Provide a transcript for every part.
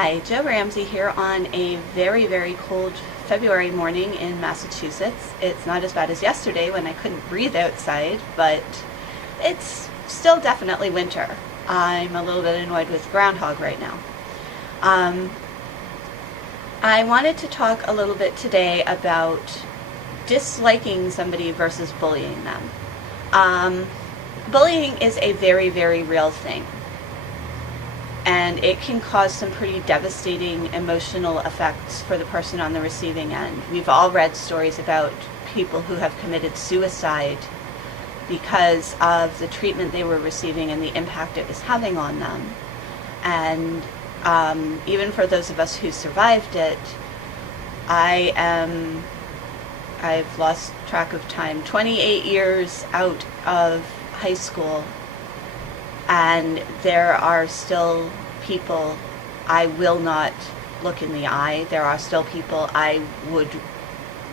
Hi, Jo Ramsey here on a very, very cold February morning in Massachusetts. It's not as bad as yesterday when I couldn't breathe outside, but it's still definitely winter. I'm a little bit annoyed with groundhog right now. I wanted to talk a little bit today about disliking somebody versus bullying them. Bullying is a very, very real thing. And it can cause some pretty devastating emotional effects for the person on the receiving end. We've all read stories about people who have committed suicide because of the treatment they were receiving and the impact it was having on them. And even for those of us who survived it, I've lost track of time, 28 years out of high school, and there are still people I will not look in the eye. There are still people I would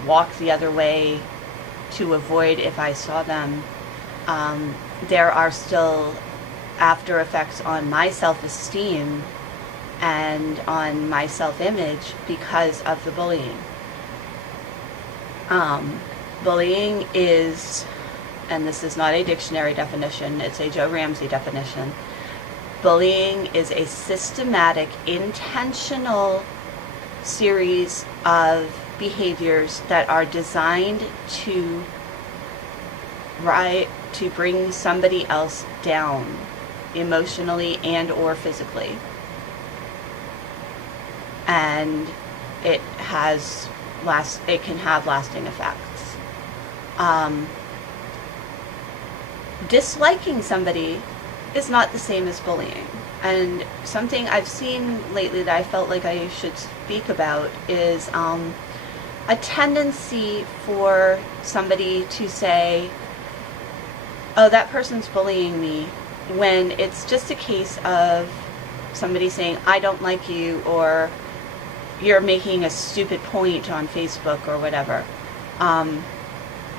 walk the other way to avoid if I saw them. There are still after effects on my self-esteem and on my self-image because of the bullying. Bullying is, and this is not a dictionary definition, it's a Jo Ramsey definition. Bullying is a systematic, intentional series of behaviors that are designed to bring somebody else down, emotionally and or physically. And it can have lasting effects. Disliking somebody is not the same as bullying. And something I've seen lately that I felt like I should speak about is a tendency for somebody to say, oh, that person's bullying me, when it's just a case of somebody saying, I don't like you, or you're making a stupid point on Facebook or whatever.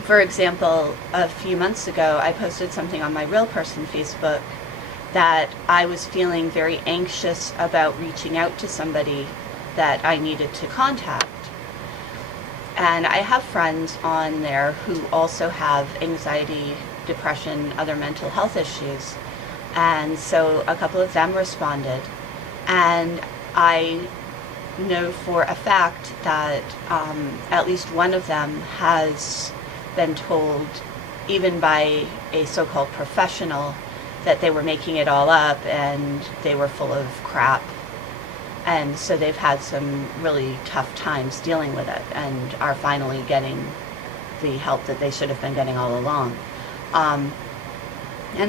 For example, a few months ago, I posted something on my Real Person Facebook that I was feeling very anxious about reaching out to somebody that I needed to contact. And I have friends on there who also have anxiety, depression, other mental health issues. And so a couple of them responded. And I know for a fact that at least one of them has been told, even by a so-called professional, that they were making it all up and they were full of crap. And so they've had some really tough times dealing with it and are finally getting the help that they should have been getting all along. And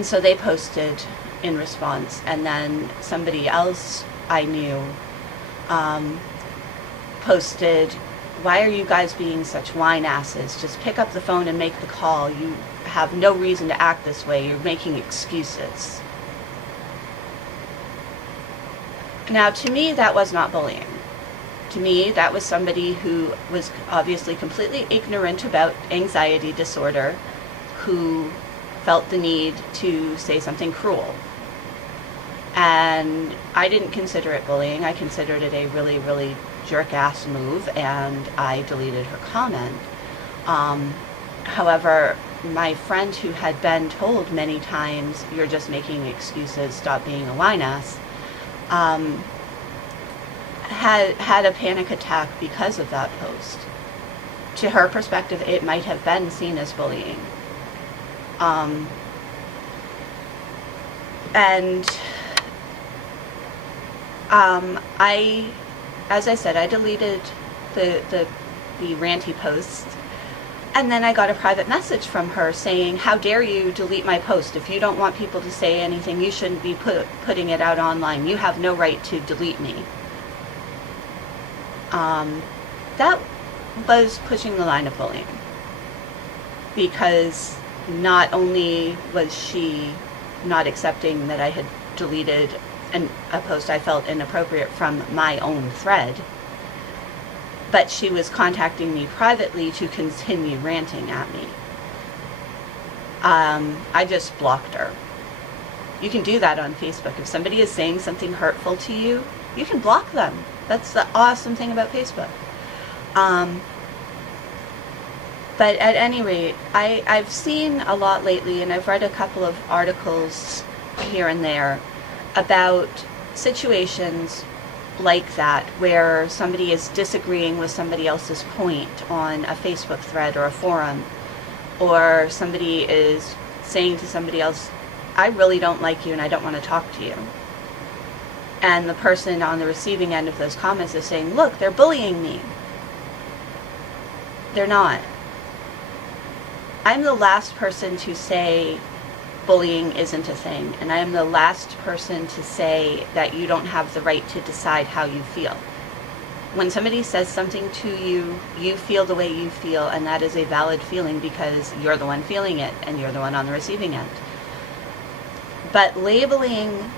so they posted in response, and then somebody else I knew posted, why are you guys being such whine asses? Just pick up the phone and make the call. You have no reason to act this way. You're making excuses. Now, to me, that was not bullying. To me, that was somebody who was obviously completely ignorant about anxiety disorder, who felt the need to say something cruel. And I didn't consider it bullying. I considered it a really, really jerk-ass move, and I deleted her comment. However, my friend who had been told many times, you're just making excuses, stop being a whine ass, had a panic attack because of that post. To her perspective, it might have been seen as bullying. As I said, I deleted the ranty post, and then I got a private message from her saying, how dare you delete my post? If you don't want people to say anything, you shouldn't be putting it out online. You have no right to delete me. That was pushing the line of bullying, because not only was she not accepting that I had deleted a post I felt inappropriate from my own thread, but she was contacting me privately to continue ranting at me. I just blocked her. You can do that on Facebook. If somebody is saying something hurtful to you, You can block them. That's the awesome thing about Facebook. But at any rate, I've seen a lot lately, and I've read a couple of articles here and there about situations like that where somebody is disagreeing with somebody else's point on a Facebook thread or a forum, or somebody is saying to somebody else, I really don't like you and I don't want to talk to you. And the person on the receiving end of those comments is saying, look, they're bullying me. They're not. I'm the last person to say bullying isn't a thing, and I am the last person to say that you don't have the right to decide how you feel. When somebody says something to you, you feel the way you feel, and that is a valid feeling because you're the one feeling it and you're the one on the receiving end. But labeling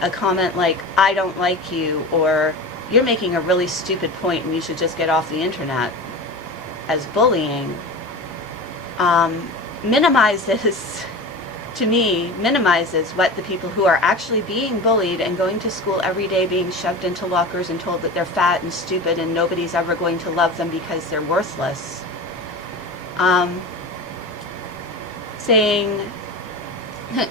a comment like, I don't like you, or you're making a really stupid point and you should just get off the internet, as bullying, minimizes what the people who are actually being bullied and going to school every day being shoved into lockers and told that they're fat and stupid and nobody's ever going to love them because they're worthless.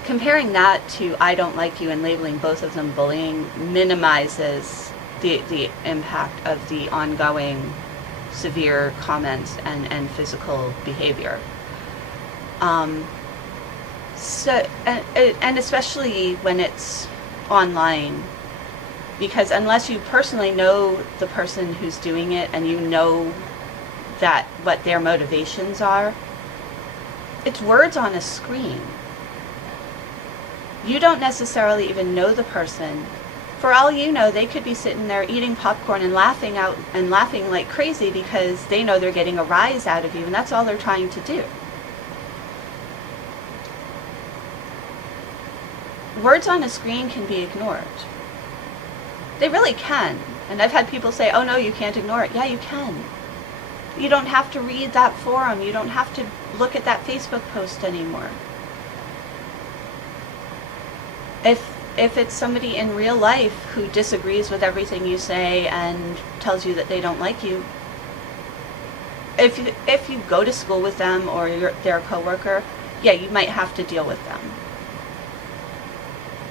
Comparing that to I don't like you and labeling both of them bullying minimizes the impact of the ongoing severe comments and physical behavior. And especially when it's online, because unless you personally know the person who's doing it and you know that what their motivations are, it's words on a screen. You don't necessarily even know the person. For all you know, they could be sitting there eating popcorn and laughing like crazy because they know they're getting a rise out of you, and that's all they're trying to do. Words on a screen can be ignored. They really can. And I've had people say, oh no, you can't ignore it. Yeah, you can. You don't have to read that forum. You don't have to look at that Facebook post anymore. If it's somebody in real life who disagrees with everything you say and tells you that they don't like you, if you go to school with them or they're a coworker, yeah, you might have to deal with them.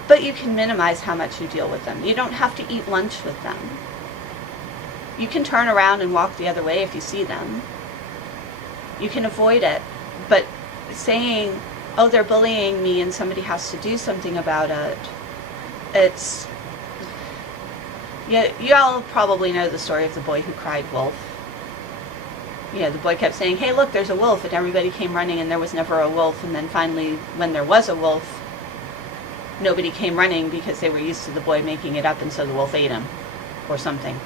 But you can minimize how much you deal with them. You don't have to eat lunch with them. You can turn around and walk the other way if you see them. You can avoid it. But saying, oh, they're bullying me and somebody has to do something about it, it's... Yeah, you all probably know the story of the boy who cried wolf. You know, the boy kept saying, hey, look, there's a wolf, and everybody came running and there was never a wolf, and then finally, when there was a wolf, nobody came running because they were used to the boy making it up, and so the wolf ate him, or something.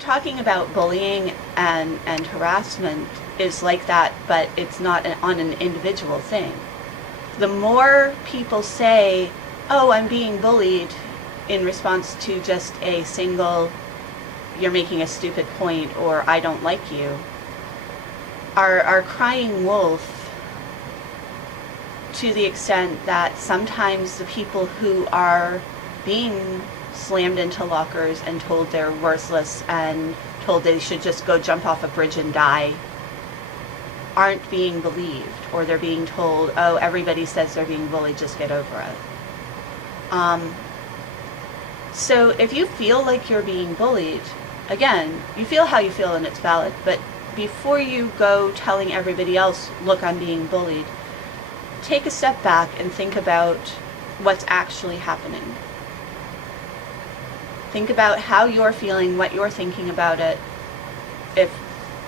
Talking about bullying and harassment is like that, but it's not on an individual thing. The more people say, oh, I'm being bullied, in response to just a single, you're making a stupid point, or I don't like you, are crying wolf, to the extent that sometimes the people who are being slammed into lockers and told they're worthless and told they should just go jump off a bridge and die aren't being believed, or they're being told, oh, everybody says they're being bullied, just get over it. So if you feel like you're being bullied, again, you feel how you feel and it's valid, but before you go telling everybody else, look, I'm being bullied, take a step back and think about what's actually happening. Think about how you're feeling, what you're thinking about it, if,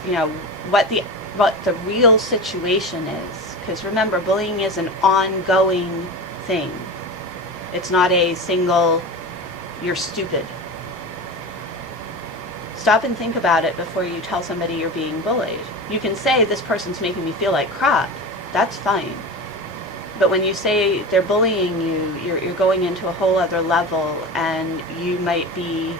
you know, what the real situation is. Because remember, bullying is an ongoing thing. It's not a single, you're stupid. Stop and think about it before you tell somebody you're being bullied. You can say, this person's making me feel like crap. That's fine. But when you say they're bullying you, you're going into a whole other level, and you might be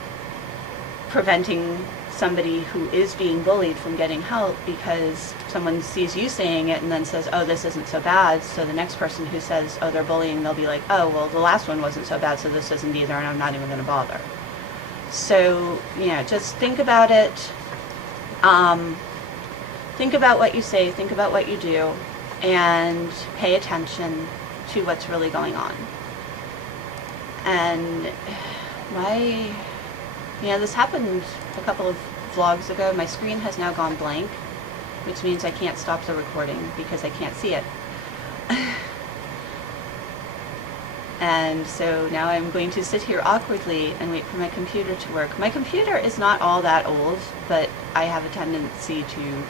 preventing somebody who is being bullied from getting help because someone sees you saying it and then says, oh, this isn't so bad. So the next person who says, oh, they're bullying, they'll be like, oh, well, the last one wasn't so bad, so this isn't either, and I'm not even going to bother. So, just think about it. Think about what you say, think about what you do, and pay attention to what's really going on. And this happened a couple of vlogs ago. My screen has now gone blank, which means I can't stop the recording because I can't see it. And so now I'm going to sit here awkwardly and wait for my computer to work. My computer is not all that old, but I have a tendency to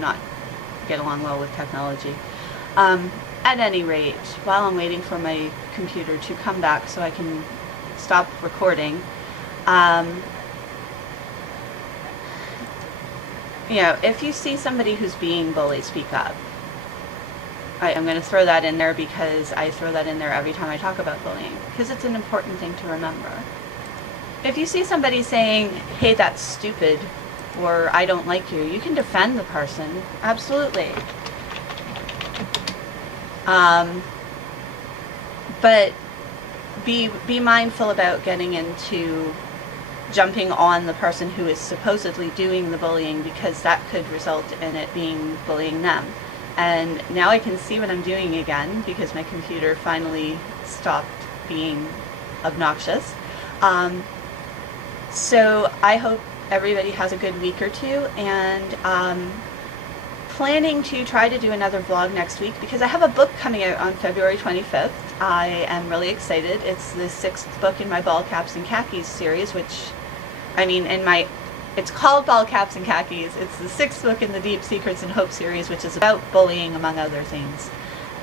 not get along well with technology. At any rate, while I'm waiting for my computer to come back so I can stop recording, if you see somebody who's being bullied, speak up. I'm going to throw that in there because I throw that in there every time I talk about bullying, because it's an important thing to remember. If you see somebody saying, hey, that's stupid, or I don't like you, you can defend the person, absolutely. But be mindful about getting into jumping on the person who is supposedly doing the bullying, because that could result in it being bullying them. And now I can see what I'm doing again because my computer finally stopped being obnoxious. So I hope everybody has a good week or two, and planning to try to do another vlog next week because I have a book coming out on February 25th. I am really excited. It's the 6th book in my Ball Caps and Khakis series, it's called Ball Caps and Khakis. It's the 6th book in the Deep Secrets and Hope series, which is about bullying, among other things.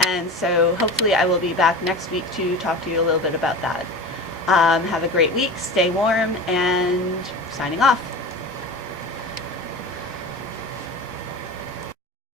And so hopefully I will be back next week to talk to you a little bit about that. Have a great week, stay warm, and signing off.